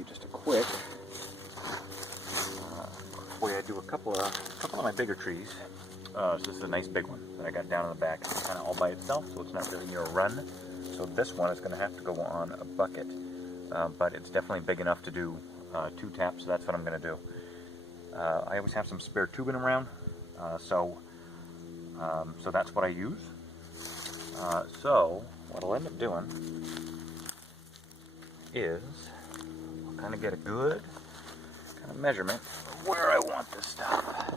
you just a quick way I do a couple of my bigger trees. So this is a nice big one that I got down in the back. It's kind of all by itself, so it's not really near a run. So this one is going to have to go on a bucket, but it's definitely big enough to do 2 taps, so that's what I'm going to do. I always have some spare tubing around, so that's what I use. So what I'll end up doing is I'll kind of get a good kind of measurement of where I want this stuff.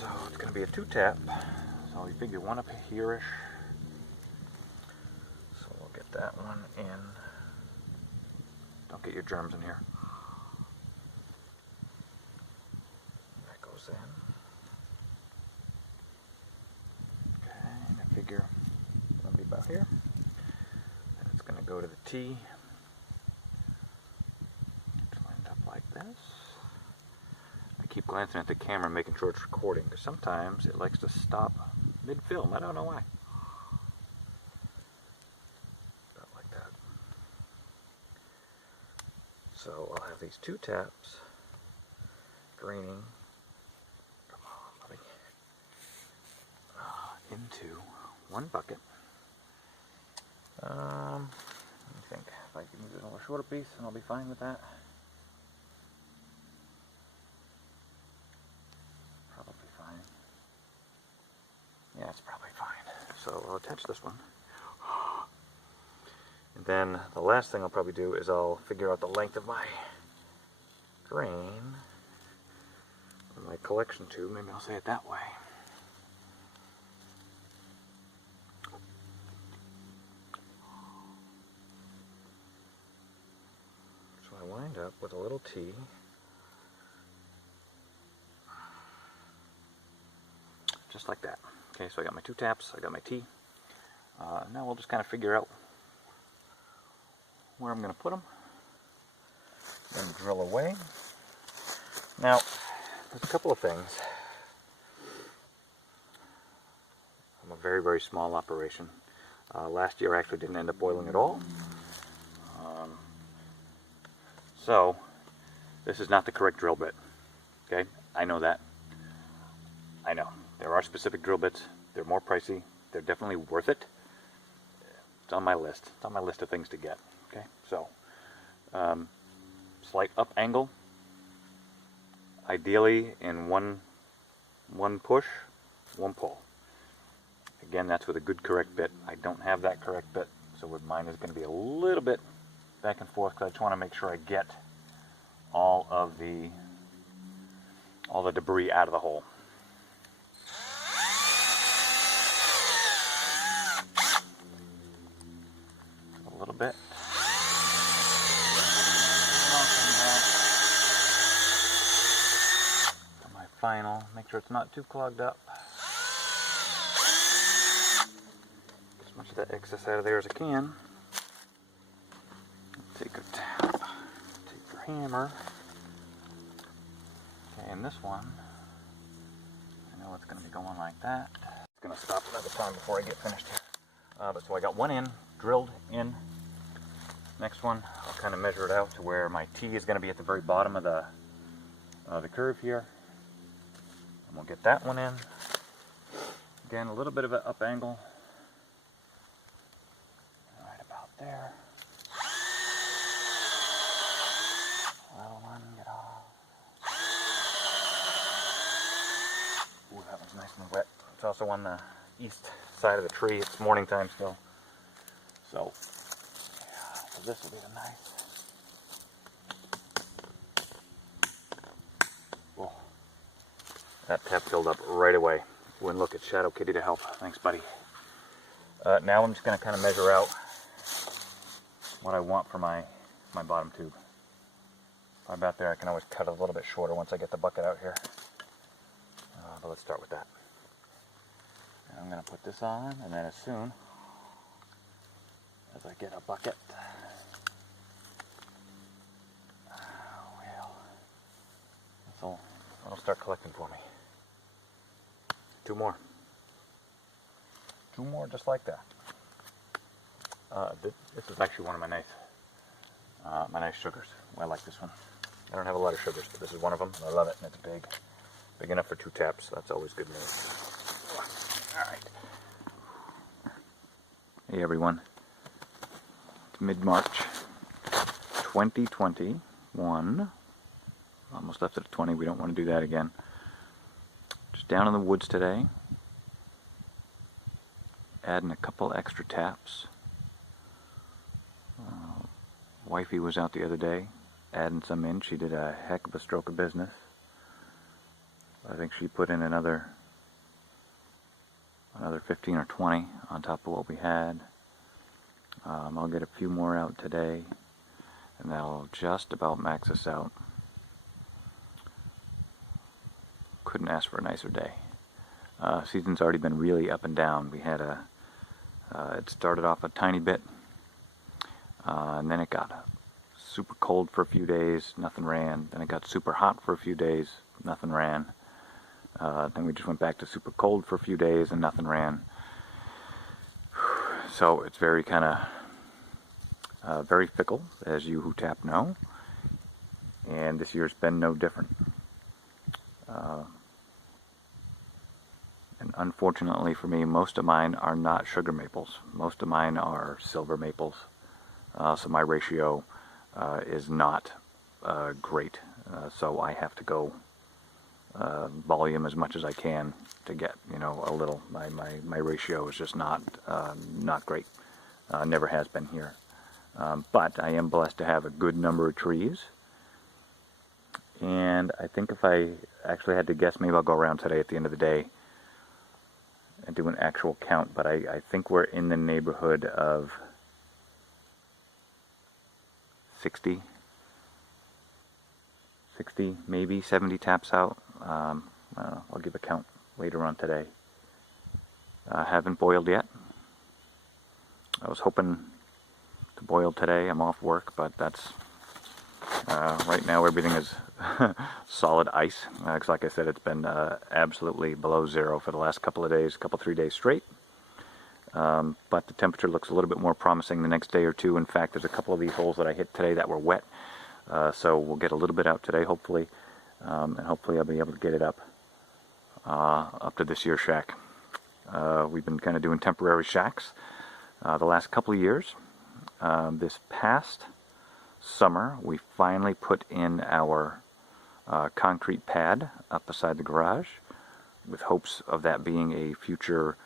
So it's going to be a 2-tap, so we figure one up here-ish. So we'll get that one in. Don't get your germs in here. That goes in. Okay, and I figure it'll be about here. And it's going to go to the T. It's lined up like this. I keep glancing at the camera, making sure it's recording, because sometimes it likes to stop mid-film. I don't know why. About like that. So I'll have these 2 taps draining, come on, buddy, into one bucket. Let me think. If I can use a little shorter piece, and I'll be fine with that. Probably fine. Yeah, it's probably fine. So I'll attach this one. And then the last thing I'll probably do is I'll figure out the length of my drain, or my collection tube, maybe I'll say it that way. So I wind up with a little T. Just like that. Okay, so I got my 2 taps, I got my T. Now we'll just kind of figure out where I'm going to put them. Then drill away. Now, there's a couple of things. I'm a very, very small operation. Last year I actually didn't end up boiling at all. So, this is not the correct drill bit. Okay, I know that. I know. There are specific drill bits. They're more pricey. They're definitely worth it. It's on my list. It's on my list of things to get. Okay, so slight up angle. Ideally in one push, one pull. Again, that's with a good correct bit. I don't have that correct bit, so with mine is going to be a little bit back and forth because I just want to make sure I get all the debris out of the hole. A little bit. To my final, make sure it's not too clogged up. Get as much of that excess out of there as I can. Take a tap, take your hammer. Okay, and this one, I know it's going to be going like that. It's going to stop another time before I get finished here. But so I got one in, drilled in. Next one, I'll kind of measure it out to where my T is going to be at the very bottom of the curve here. And we'll get that one in. Again, a little bit of an up angle. Right about there. Little one, get off. Ooh, that one's nice and wet. It's also on the east side of the tree. It's morning time still. So this will be the nice. Whoa. That tap filled up right away. Wouldn't look at Shadow Kitty to help. Thanks, buddy. Now I'm just going to kind of measure out what I want for my bottom tube. Right about there, I can always cut it a little bit shorter once I get the bucket out here. But let's start with that. And I'm going to put this on, and then as soon as I get a bucket, well, it'll start collecting for me. 2 more. 2 more just like that. This is actually one of my nice My nice sugars. I like this one. I don't have a lot of sugars, but this is one of them. I love it, and it's big. Big enough for 2 taps, so that's always good news. Alright. Hey everyone. It's mid-March 2021. Almost left it at 20. We don't want to do that again. Just down in the woods today. Adding a couple extra taps. Wifey was out the other day, adding some in. She did a heck of a stroke of business. I think she put in another 15 or 20 on top of what we had. I'll get a few more out today, and that'll just about max us out. Couldn't ask for a nicer day. Season's already been really up and down. We had it started off a tiny bit, and then it got super cold for a few days, nothing ran. Then it got super hot for a few days, nothing ran. Then we just went back to super cold for a few days and nothing ran. So it's very kind of very fickle, as you who tap know. And this year's been no different. And unfortunately for me, most of mine are not sugar maples. Most of mine are silver maples. So my ratio is not great. So I have to go volume as much as I can to get, a little. My ratio is just not great. Never has been here. But I am blessed to have a good number of trees. And I think if I actually had to guess, maybe I'll go around today at the end of the day and do an actual count, but I think we're in the neighborhood of 60, maybe 70 taps out. I'll give a count later on today. Haven't boiled yet. I was hoping to boil today. I'm off work, but that's right now everything is solid ice. Because like I said, it's been absolutely below zero for the last couple of days, 3 days straight. But the temperature looks a little bit more promising the next day or two. In fact, there's a couple of these holes that I hit today that were wet. So we'll get a little bit out today, hopefully. And hopefully I'll be able to get it up to this year's shack. We've been kind of doing temporary shacks the last couple of years. This past summer, we finally put in our concrete pad up beside the garage, with hopes of that being a future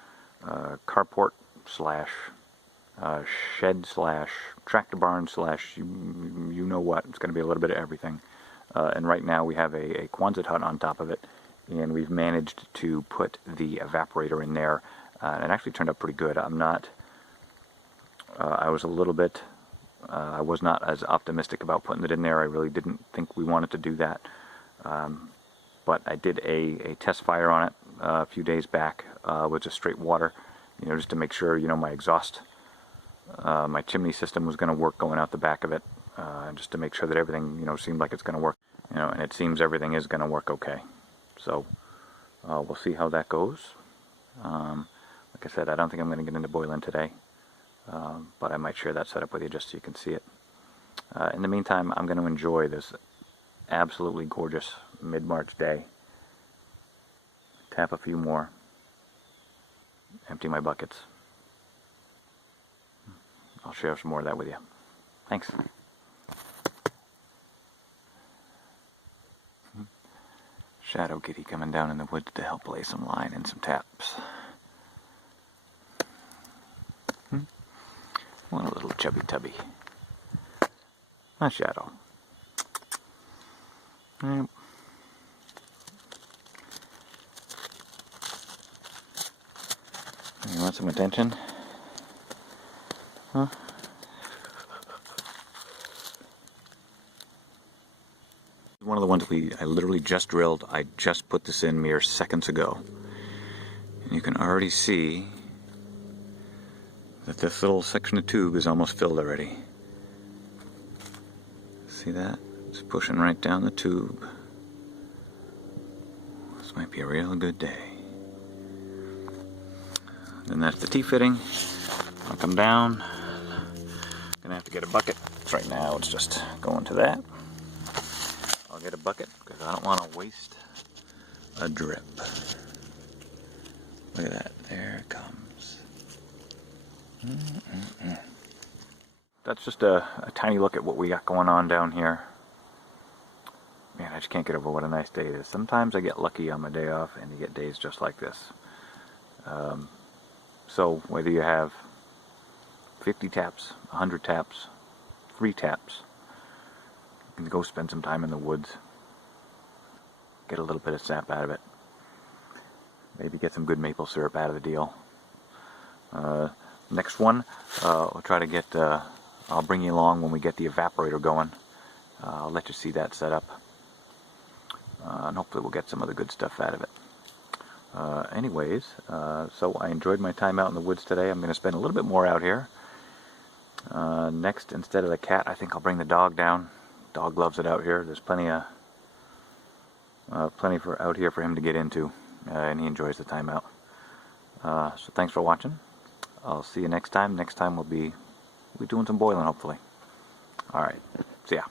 carport slash shed slash tractor barn slash you know what. It's going to be a little bit of everything. And right now we have a Quonset hut on top of it, and we've managed to put the evaporator in there. It actually turned out pretty good. I was a little bit, I was not as optimistic about putting it in there. I really didn't think we wanted to do that. But I did a test fire on it a few days back with just straight water, just to make sure, my exhaust, my chimney system was going to work going out the back of it, just to make sure that everything, seemed like it's going to work, and it seems everything is going to work okay. So we'll see how that goes. Like I said, I don't think I'm going to get into boiling today, but I might share that setup with you just so you can see it. In the meantime, I'm going to enjoy this absolutely gorgeous mid-March day. Tap a few more. Empty my buckets. I'll share some more of that with you. Thanks. Shadow Kitty coming down in the woods to help lay some line and some taps. What a little chubby tubby. My Shadow. Yep. You want some attention? Huh? One of the ones I literally just drilled. I just put this in mere seconds ago. And you can already see that this little section of tube is almost filled already. See that? It's pushing right down the tube. This might be a real good day. Then that's the T-fitting. I'll come down. Gonna have to get a bucket So right now it's just going to that. I'll get a bucket because I don't want to waste a drip. Look at that. There it comes. That's just a tiny look at what we got going on down here. Man, I just can't get over what a nice day it is. Sometimes I get lucky on my day off and you get days just like this. So whether you have 50 taps, 100 taps, 3 taps, you can go spend some time in the woods. Get a little bit of sap out of it. Maybe get some good maple syrup out of the deal. Next one, we'll try to get, I'll bring you along when we get the evaporator going. I'll let you see that set up. And hopefully we'll get some other good stuff out of it. Anyways, so I enjoyed my time out in the woods today. I'm going to spend a little bit more out here. Next, instead of the cat, I think I'll bring the dog down. Dog loves it out here. There's plenty for out here for him to get into, and he enjoys the time out. So thanks for watching. I'll see you next time. Next time we'll be doing some boiling, hopefully. All right. See ya.